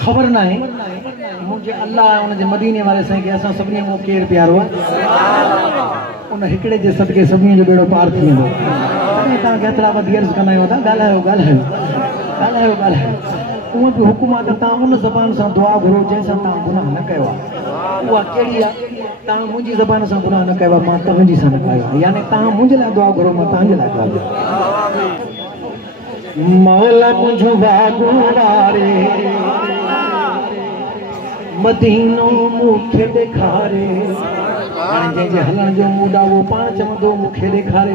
खबर ना है मुझे अल्लाह उन जे मदीने वाले से के असा सबनी को केर प्यारो उन हिकड़े जे सदके सबनी जो बेड़ो पार थी वेंदो तने ता केतरा वधी अर्ज कना होता गालायो उन भी हुकुमत ता उन ज़बान से दुआ घुरो जैसा ता गुनाह न कयो वो केड़ी आ ता मुजी ज़बान से गुनाह न कयो मा तुजी से न कयो यानी ता मुझे ला दुआ घुरो मा तांजे ला दुआ मौला मुझो वारे मदीनो मुखे दिखारे जे हलन जो मुडा वो पाण चमदो मुखे दिखारे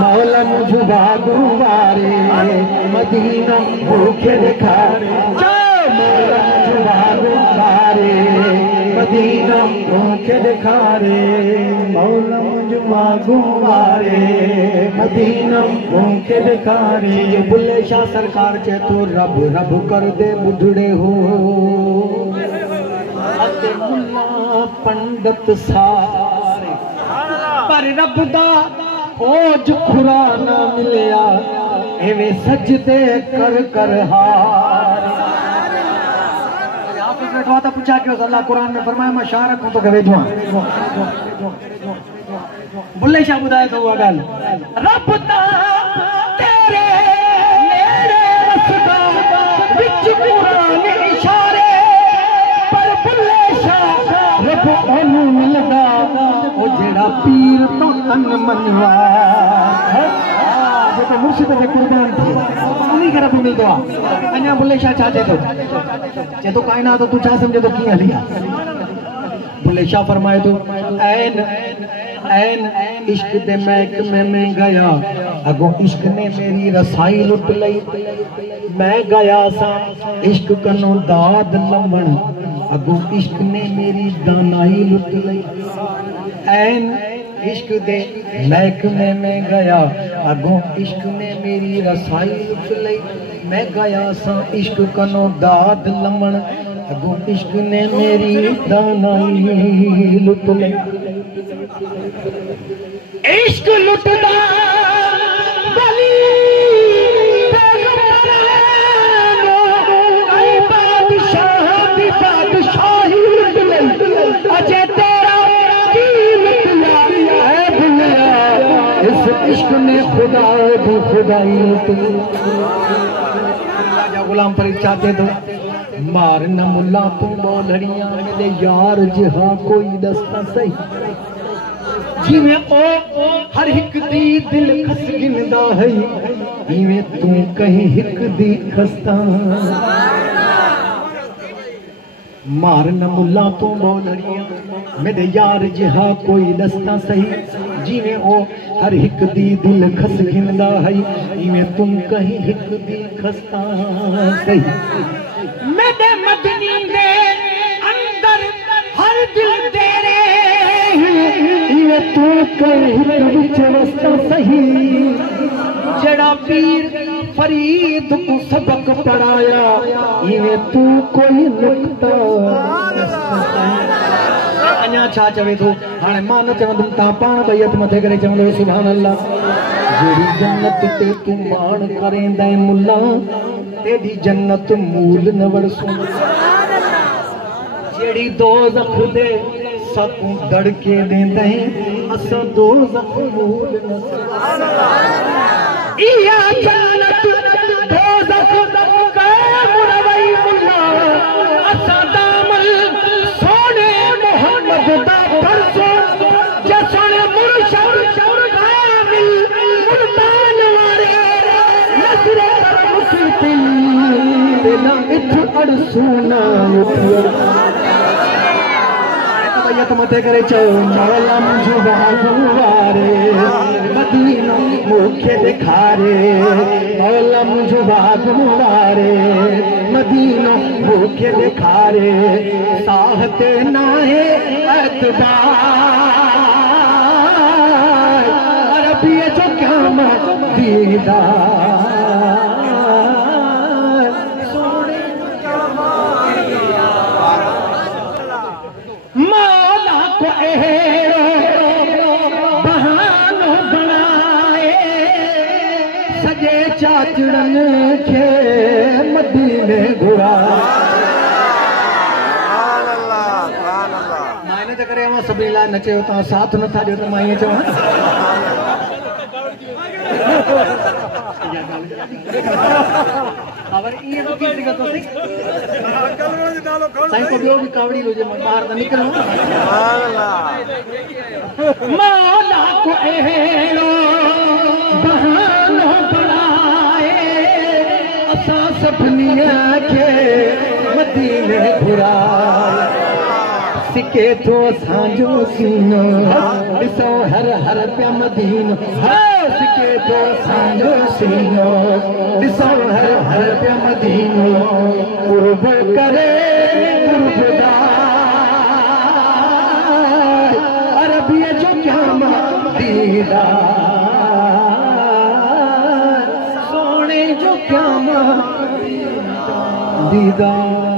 मौला मुझो वारे मदीनो मुखे दिखारे मौला मुझो वारे मदीनो मुखे दिखारे मौला मुझो वारे मदीनो मुखे दिखारे ये बुल्ले शाह सरकार चे तो रब रब कर दे बुढ़ड़े हो मुल्ला पंडित सारे पर रब दा खोज खुरा ना मिलिया एवे सजदे कर हार हाफिज बैठवा था पूछा क्यों अल्लाह कुरान में फरमाया मैं शारक हूं तो करे दुआ बुल्ले शाह बुधाए तो वो गल रब दा तेरे मेरे रसदा विच कुरान इशारे मिलदा वो जेड़ा पीर तो तन मनवा जो तो मुर्शिद के कुर्बान थे उन्हीं के रब मिलदो अन्या बुल्ले शाह चाचे तो कायनात तू छा समझे तो की हलिया बुल्ले शाह फरमाए तो ऐन इश्क दे महकमे में गया अगो इश्क ने मेरी रसाई लुट लई मैं गया सा इश्क कनो दाद लमण अगो इश्क ने मेरी दानाई लुट लई ऐन इश्क दे महकमे में गया अगो इश्क ने मेरी रसाई लुट लई मैं गया सा इश्क कनो दाद लमण अगो इश्क ने मेरी दानाई लुट लई इश्क लुटदा वली बादशाही अजय तेरा की लुटिया है दुनिया इस इश्क ने खुदा भी खुदाई लुटी राजा गुलाम फरीद चाहते तो मार न मुल्ला तू मौलड़ियां मेरे यार जिहा कोई दस्ता सही जिवें ओ हर हिक दी दिल खस गिनदा है इवें तू कहीं हिक दी खस्ता मार न मुल्ला तो मौलड़ियां मेरे यार जिहा कोई दस्ता सही जिवें ओ हर हिक दी दिल खस गिनदा है इवें तुम कहीं हिक दी खस्ता सही मेरे मदनी दे अंदर हर दिल तेरे ये तू कहीं विच वस्ता सही जड़ा पीर फरीद को सबक पढ़ाया ये तू कोई नुक्ता अन्या छा चवे तो हाणे मां न चवंदुमि ता पाण बैत मथे करे चवंदो सुभान अल्लाह जेड़ी जन्नत ते तू मान करेंदा मुल्ला तेरी जन्नत मूल न वरसू जेड़ी दोज़ख दे सकू दड़के देंदा असा दोज़ख मूल न इया जन्नत दोज़ख का मुरवई मुल्ला असा दामल सोने मोहम्मद दा परसो जसन मुर्शद कामिल मुल्तान वाले नसरे मुक्ति तेना इथ अड़सूना बैत मथे करे चो मौला मुझो वारे मदीनो मुखे दिखारे मौला मुझो वारे मदीनो मुखे दिखारे साहते नाहे एतबार अरबी जो क्या दीदार चाचड़न के मदीने घुरा सभी लाइ न चयो तव्हां साथ नथा ॾियो त मां ईअं चवां खबर ईअं तो थी सघे थो साईं को ॿियो बि कावड़ी हुजे मां ॿाहिरि त निकिरूं मौला को अहिड़ो बहानो बणाए असां सभिनी खे मदीने घुराए सिके थो असांजो सीनो ॾिसो हर हर पिया मदीनो सिके थो असांजो सीनो ॾिसो हर हर पिया मदीनो कुर्ब करे कुर्बदार अरबीअ जो जाम दीदार सोने जो जाम दीदार